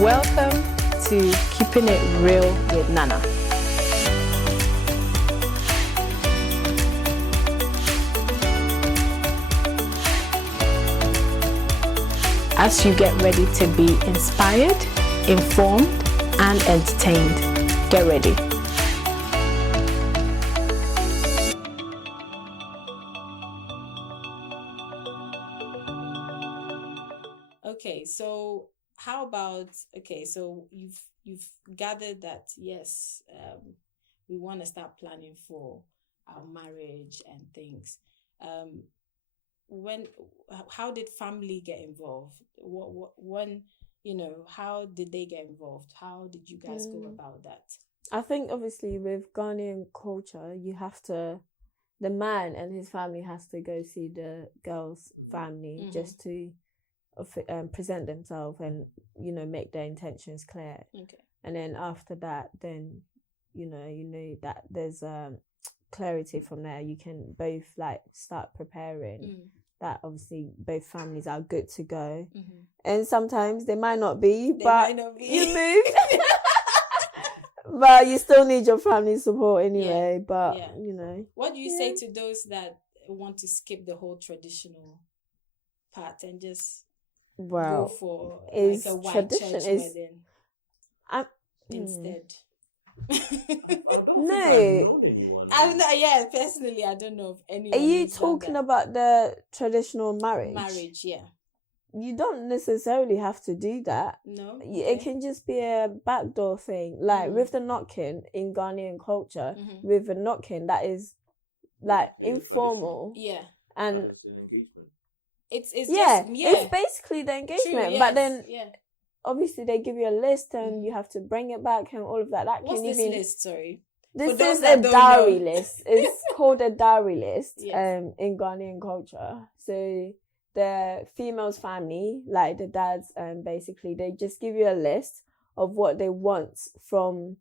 Welcome to Keeping It Real with Nana. As you get ready to be inspired, informed, and entertained, get ready. Okay, so how about, so you've gathered that, yes, we want to start planning for our marriage and things. How did family get involved? How did they get involved? How did you guys go about that? I think obviously with Ghanaian culture, the man and his family has to go see the girl's family just to present themselves and, make their intentions clear. Okay. And then after that, then, you know that there's clarity from there. You can both start preparing that obviously both families are good to go. Mm-hmm. And sometimes they might not be, you move. But you still need your family support anyway. What do you say to those that want to skip the whole traditional part and just go for a white church wedding instead? No. Personally, I don't know of anyone. Are you talking about the traditional marriage? Marriage, yeah. You don't necessarily have to do that. No. Okay. It can just be a backdoor thing. With the knocking in Ghanaian culture, with the knocking, that is informal. Yeah. And it's basically the engagement. True, yes, but then obviously they give you a list and you have to bring it back and all of that. What's this list? Sorry. This is a dowry list. It's called a dowry list in Ghanaian culture. So the female's family, the dads, basically they just give you a list of what they want from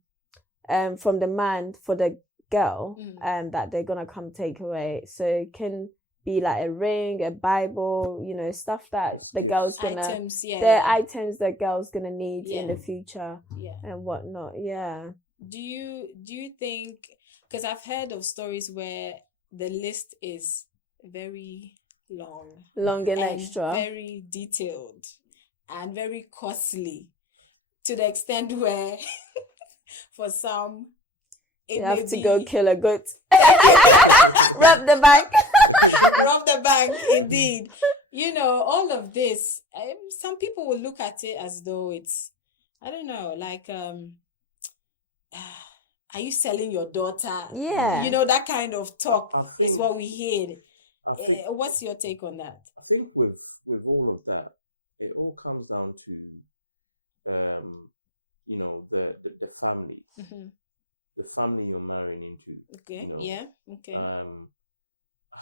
the man for the girl that they're gonna come take away. So it can be a ring, a Bible, stuff that the girl's gonna items the girl's gonna need in the future and whatnot. Yeah. Do you think, because I've heard of stories where the list is very long and extra, very detailed and very costly, to the extent where for some you have to go kill a goat. Rob the bank. Rob the bank, indeed. All of this, some people will look at it as though it's, I don't know, are you selling your daughter? Yeah. That kind of talk is what we hear. What's your take on that? I think with all of that, it all comes down to, the family. Mm-hmm. The family you're marrying into. Okay. Yeah. Okay.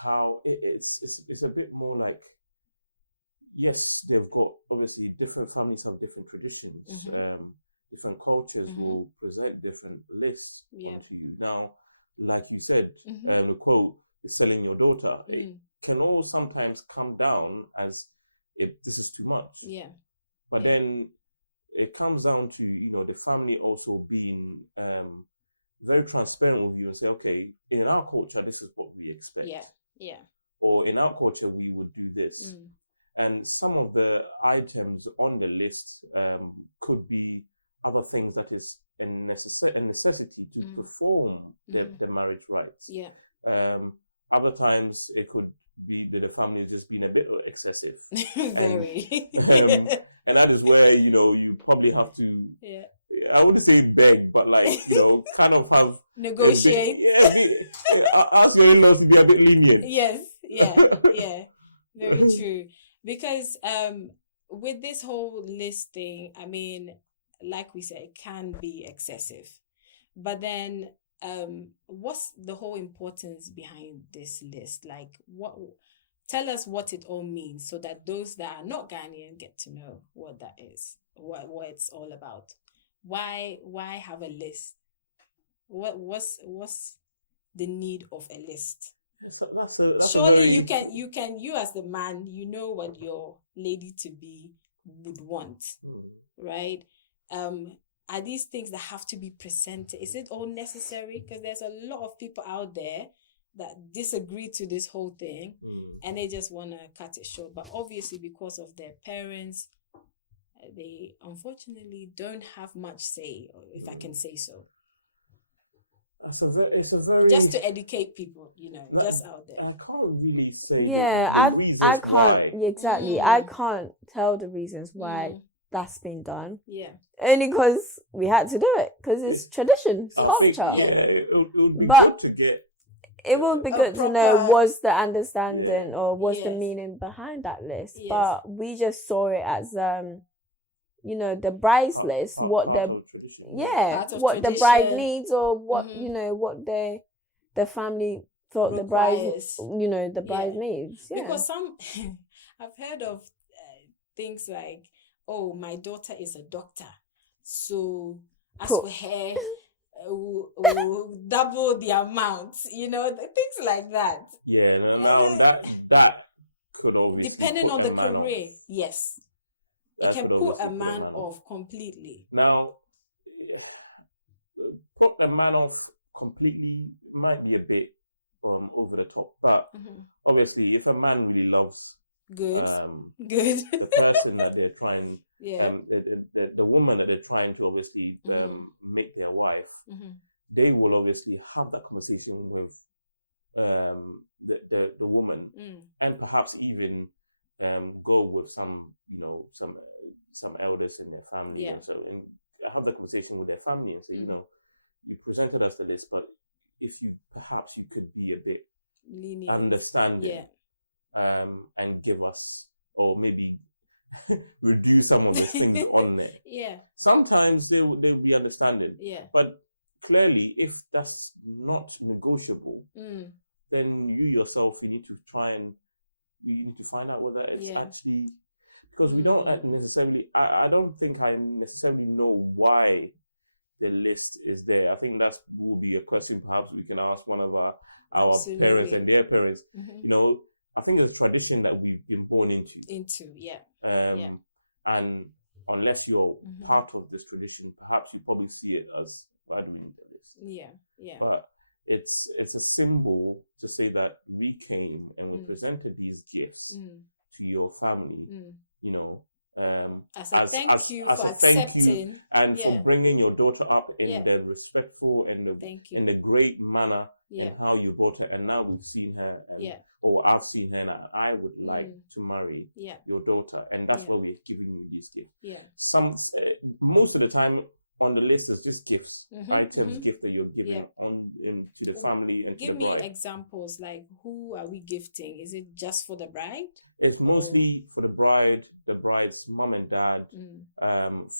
How it's a bit more yes, they've got obviously different families have different traditions. Mm-hmm. Different cultures will present different lists onto you. Now, like you said, a quote is selling your daughter. It can all sometimes come down as if this is too much. Yeah. But then it comes down to, the family also being very transparent with you and say, okay, in our culture, this is what we expect. Yeah. Yeah. Or in our culture, we would do this. And some of the items on the list could be other things that is a necessity to perform the marriage rites. Yeah. Other times it could be that the family has just been a bit excessive. Very. And that is where, you probably have to, I wouldn't say beg, but kind of have... Negotiate. Ask your in-laws to be a bit lenient. Yes. Yeah. Yeah. Very true. Because with this whole list thing, I mean, like we said, it can be excessive. But then what's the whole importance behind this list? Tell us what it all means so that those that are not Ghanaian get to know what that is, what it's all about. Why have a list? What's the need of a list? Surely you can you as the man, what your lady to be would want, right? are these things that have to be presented? Is it all necessary? Because there's a lot of people out there that disagree to this whole thing, and they just want to cut it short. But obviously, because of their parents, they unfortunately don't have much say, if I can say so. It's a very just to educate people, just out there. I can't really say. Yeah, I can't exactly. I can't tell the reasons why that's been done. Yeah, only because we had to do it because it's tradition, it's culture. It would be but good to get. It would be good to know what's the understanding or what's the meaning behind that list. Yes. But we just saw it as the bride's list, what the bride needs, or what what the family thought the bride needs. Yeah. Because some I've heard of things like, oh, my daughter is a doctor, so as for her, we'll double the amount. Things like that. Yeah, now that could always depending on the career. Yes. It can put a man off completely. Now, put a man off completely might be a bit over the top, but obviously, if a man really loves good the person that they're trying, the woman that they're trying to obviously make their wife, they will obviously have that conversation with the woman, and perhaps even go with some elders in their family, and have the conversation with their family and say, you presented us the list, but if you could be a bit lenient, understanding, and give us, or maybe reduce some of the things on there. Yeah. Sometimes they'll be understanding. Yeah. But clearly, if that's not negotiable, then you yourself, you need to find out whether it's actually, because we don't necessarily, I don't think I necessarily know why the list is there. I think that will be a question perhaps we can ask one of our parents and their parents. I think it's a tradition that we've been born into. And unless you're part of this tradition, perhaps you probably see it as valuing the list. Yeah. But it's a symbol to say that we came and we presented these gifts to your family, as a thank you for accepting and for bringing your daughter up in the respectful and the great manner in how you brought her, and now we've seen her, or I've seen her, and I would like to marry your daughter, and that's why we're giving you these gifts. Most of the time on the list is just gifts, items, gifts that you're giving to the family. And give me examples, like who are we gifting? Is it just for the bride? It's mostly for the bride, the bride's mom and dad,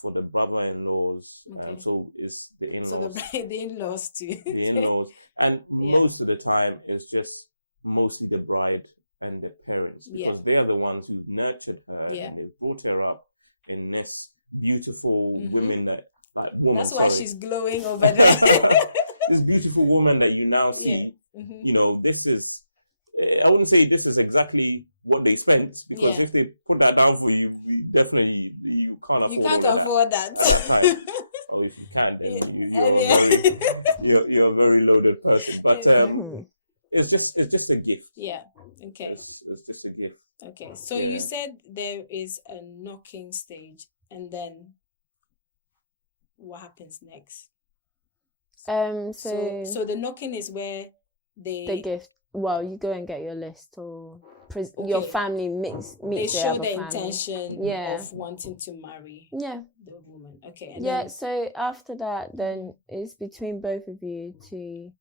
for the brother-in-laws. So it's the in-laws. So the in-laws too. The in-laws, and most of the time it's just mostly the bride and the parents, because they are the ones who nurtured her and they brought her up in this beautiful woman that. That's why she's glowing over there. This beautiful woman that you now see, this is, I wouldn't say this is exactly what they spent, because if they put that down for you, you definitely, you can't afford that. You can't afford that. Or if you can, you're a very loaded person. But it's just a gift. Yeah, okay. It's just a gift. Okay, so you said there is a knocking stage, and then what happens next? So the knocking is where the gift. Well, you go and get your list, or your family meets. They show the intention of wanting to marry. the woman. Okay. And then, so after that, then it's between both of you to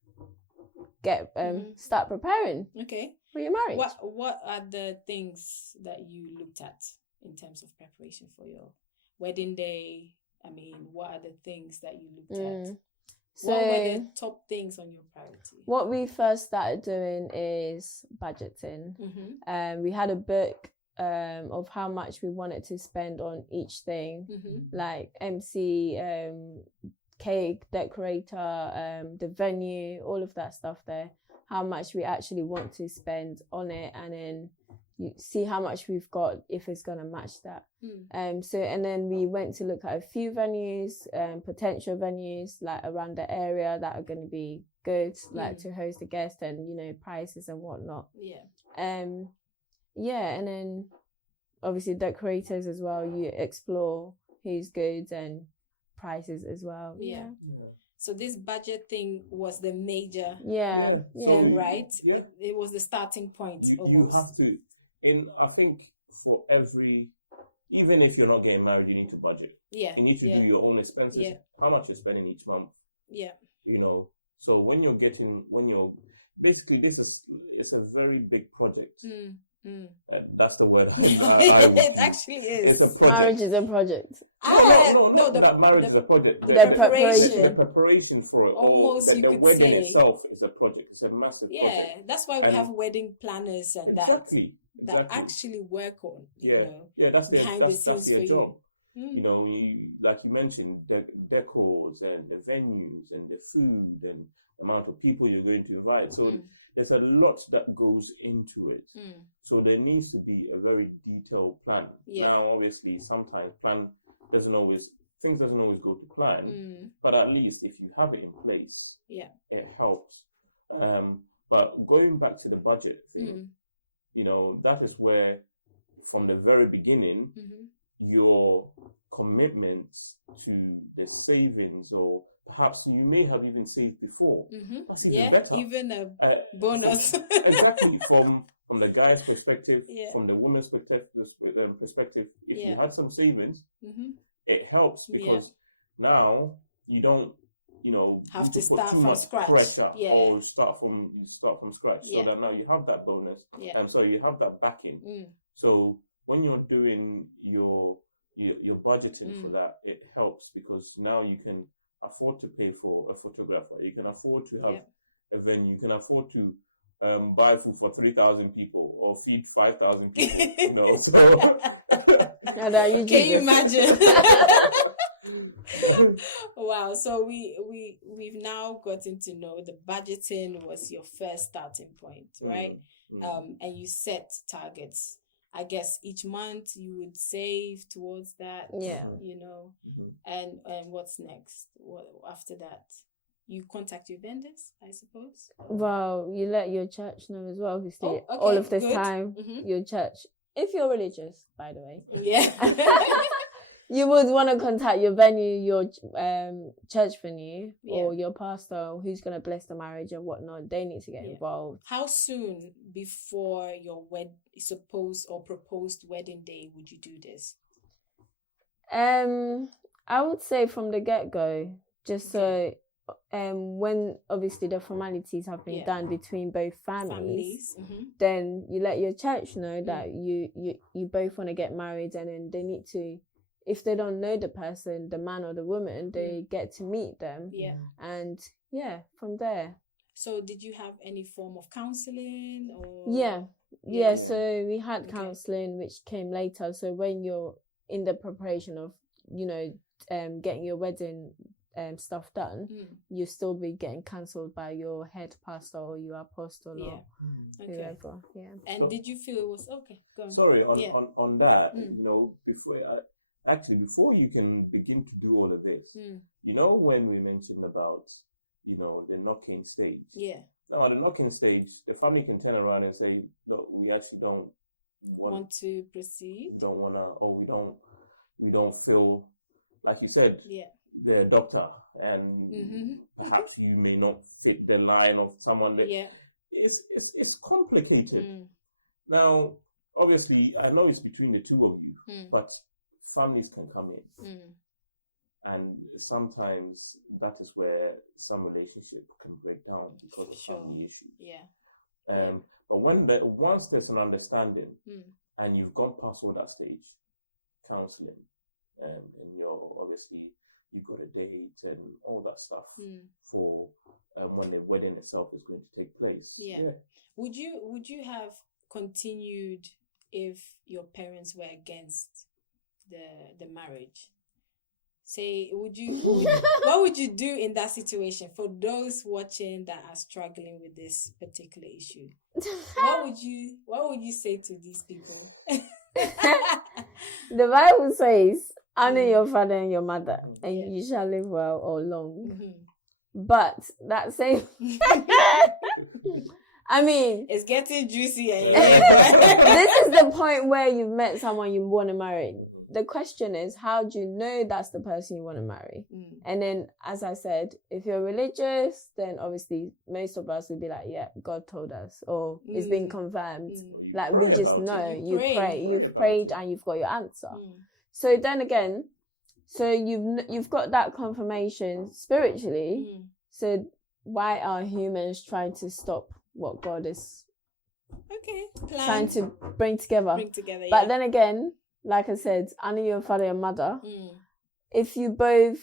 get start preparing. Okay. For your marriage. What are the things that you looked at in terms of preparation for your wedding day? I mean, what are the things that you looked at? So, what were the top things on your priority? What we first started doing is budgeting. We had a book of how much we wanted to spend on each thing, like MC, cake, decorator, the venue, all of that stuff there. How much we actually want to spend on it, and then you see how much we've got, if it's going to match that. So, and then we went to look at a few venues, potential venues, like around the area that are going to be good, like to host the guest, and, you know, prices and whatnot. And then obviously decorators as well. You explore who's good and prices as well. So this budget thing was the major So, right? It was the starting point. You have to, I think for every, even if you're not getting married, you need to budget. You need to do your own expenses. How much you're spending each month. You know, so when you're basically, it's a very big project. That's the word. It actually is. Marriage is a project. Marriage is a project. The preparation for it. Almost, the could wedding say. itself is a project. It's a massive project. That's why we have wedding planners and exactly. that actually work on, you know, that's behind the scenes for job. you. You know, like you mentioned, the decors and the venues and the food and the amount of people you're going to invite. So there's a lot that goes into it. So there needs to be a very detailed plan. Now, obviously, sometimes things doesn't always go to plan. But at least if you have it in place, it helps. But going back to the budget thing, you know, that is where, from the very beginning, your commitments to the savings, or perhaps you may have even saved before. Even a bonus. Exactly, from the guy's perspective, from the woman's perspective, if you had some savings, it helps, because now you don't, you know, have to start from scratch. Or start from scratch. So that now you have that bonus, and so you have that backing. So when you're doing your budgeting for that, it helps, because now you can afford to pay for a photographer. You can afford to have a venue. You can afford to buy food for 3,000 people or feed 5,000 people. You know, so can you imagine? Wow. So we've now gotten to know the budgeting was your first starting point, right? And you set targets. I guess each month you would save towards that. You know, and what's next? What after that? You contact your vendors, I suppose. Well, you let your church know as well. Obviously, all of this time, your church, if you're religious, by the way, you would want to contact your venue, your church venue, or your pastor who's going to bless the marriage and whatnot. They need to get involved. How soon before your supposed or proposed wedding day would you do this? I would say from the get-go, just so when obviously the formalities have been done between both families. Then you let your church know that you both want to get married, and then they need to, if they don't know the person, the man or the woman, they get to meet them. And from there. So did you have any form of counseling or? Yeah, so we had counseling, which came later. So when you're in the preparation of, you know, getting your wedding stuff done, you still be getting cancelled by your head pastor or your apostle or whoever. And did you feel it was okay? Go on. Sorry, on that, you know, before you can begin to do all of this, you know, when we mentioned about, you know, the knocking stage. Now, the knocking stage, the family can turn around and say, look, we actually don't want to proceed. Don't want to, or we don't feel, like you said, the doctor, and perhaps you may not fit the line of someone that it's complicated. Now, obviously, I know it's between the two of you, but families can come in, and sometimes that is where some relationship can break down because of family issues. But once there's an understanding and you've gone past all that stage, counseling, and you've got a date and all that stuff for when the wedding itself is going to take place. Would you have continued if your parents were against the marriage? say, what would you do in that situation for those watching that are struggling with this particular issue? What would you say to these people? The Bible says, honor your father and your mother, and you shall live well or long. But that same, I mean, it's getting juicy. This is the point where you've met someone you want to marry. The question is, how do you know that's the person you want to marry? And then, as I said, if you're religious, then obviously most of us would be like, yeah, God told us, or it's been confirmed. Like, we just know. You've prayed and you've got your answer. So then again, so you've got that confirmation spiritually. So why are humans trying to stop what God is trying to bring together? But then again, like I said, honor your father and mother. If you both,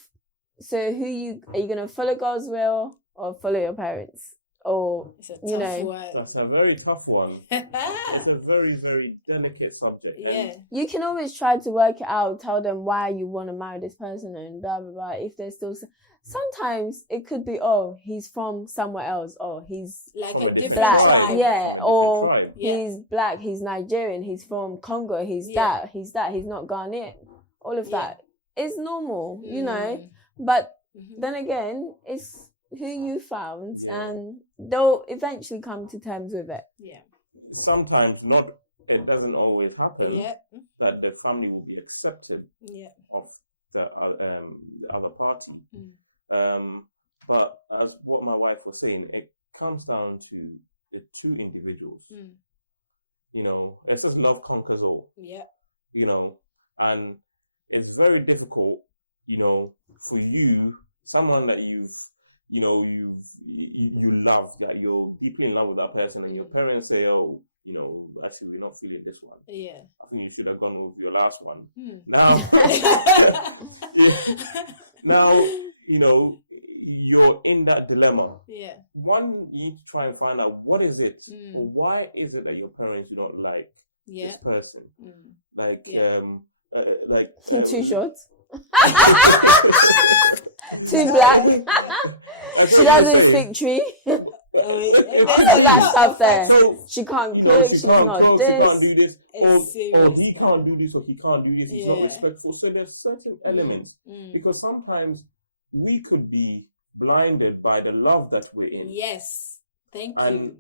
so are you gonna follow God's will or follow your parents? Or it's a tough one. That's a very tough one. It's a very, very delicate subject. Yeah. You can always try to work it out, tell them why you want to marry this person and blah blah blah. If they're still, sometimes it could be, oh, he's from somewhere else, or he's like a different black, tribe. or he's black, he's Nigerian, he's from Congo, he's that, he's not Ghanaian. All of that is normal, you know. But then again, it's who you found, and they'll eventually come to terms with it. Sometimes it doesn't always happen that the family will be accepted of the other party. But as what my wife was saying, it comes down to the two individuals. You know, it's just love conquers all. You know, and it's very difficult, you know, for you, someone that you love, that you're deeply in love with that person, and your parents say, oh, you know, actually we're not feeling this one. I think you should have gone with your last one. Now, you know, you're in that dilemma. One, you need to try and find out what is it, or why is it that your parents do not like this person? Too short. Too black. She doesn't speak tree. All that stuff there. So, she can't cook. She's not this. Or he can't do this, or he can't do this. He's not respectful. So there's certain elements, because sometimes we could be blinded by the love that we're in. Yes. Thank you.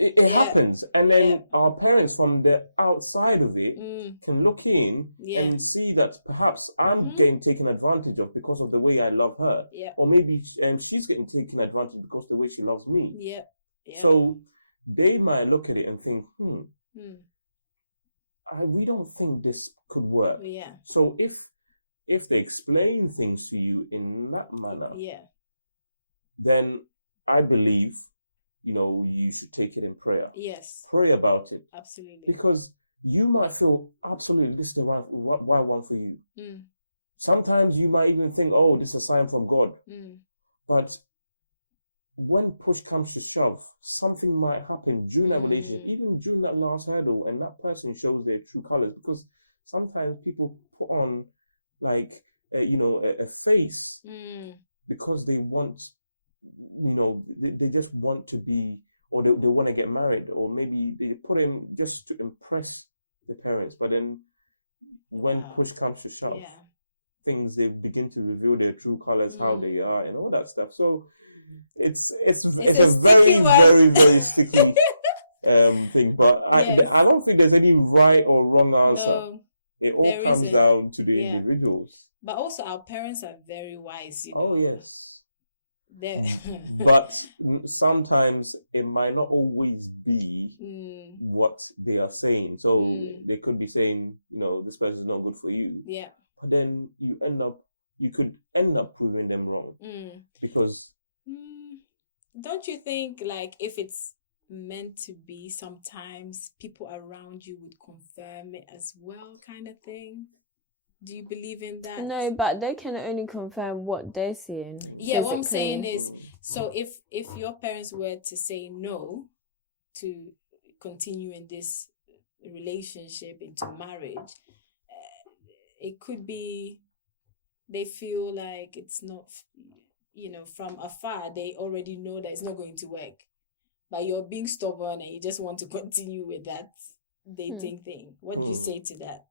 It happens. And then our parents from the outside of it can look in and see that perhaps I'm getting taken advantage of because of the way I love her. Or maybe she's getting taken advantage because of the way she loves me. So they might look at it and think, we don't think this could work. So if they explain things to you in that manner, then I believe, you know, you should take it in prayer. Pray about it. Absolutely. Because you might feel, absolutely, this is the right one for you. Sometimes you might even think, oh, this is a sign from God. But when push comes to shove, something might happen during that relationship, even during that last hurdle, and that person shows their true colors. Because sometimes people put on, like, a face because they want, you know, they just want to be, or they want to get married, or maybe they put in just to impress the parents. But then when push comes to shove, things, they begin to reveal their true colors, how they are, and all that stuff. So it's a very, very, very sticky thing. But I don't think there's any right or wrong answer. No, it all comes down to the individuals. But also, our parents are very wise, you know. Oh, yes. But sometimes it might not always be what they are saying. So they could be saying, you know, this person is not good for you. But then you could end up proving them wrong. Because don't you think, like, if it's meant to be, sometimes people around you would confirm it as well, kind of thing? Do you believe in that? No, but they can only confirm what they're seeing. Yeah, what I'm saying is, so if your parents were to say no to continue in this relationship into marriage, it could be they feel like it's not, from afar, they already know that it's not going to work. But you're being stubborn and you just want to continue with that dating thing. What do you say to that?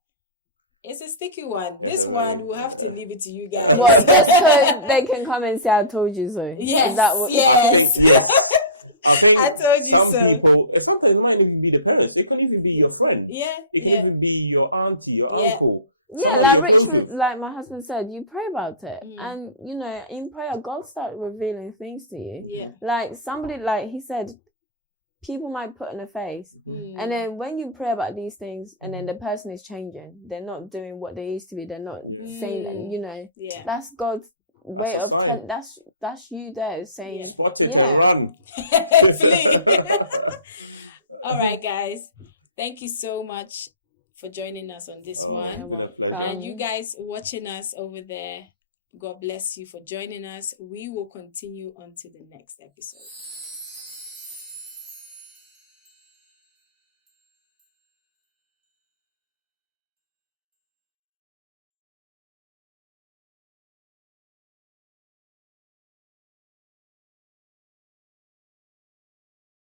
It's a sticky one. This one, we'll have to leave it to you guys. Well, just so they can come and say, I told you so. Yes. Is that what yes. I told you so. People, sometimes it might even be the parents. It can even be your friend. Yeah. It can even be your auntie, your uncle. Yeah, like Richmond, like my husband said, you pray about it. And, in prayer, God starts revealing things to you. Yeah. Like somebody, like he said, people might put on a face. And then when you pray about these things and then the person is changing, they're not doing what they used to be. They're not saying that, that's God's way of telling. That's you there saying, run. All right, guys. Thank you so much for joining us on this one. And you guys watching us over there, God bless you for joining us. We will continue on to the next episode.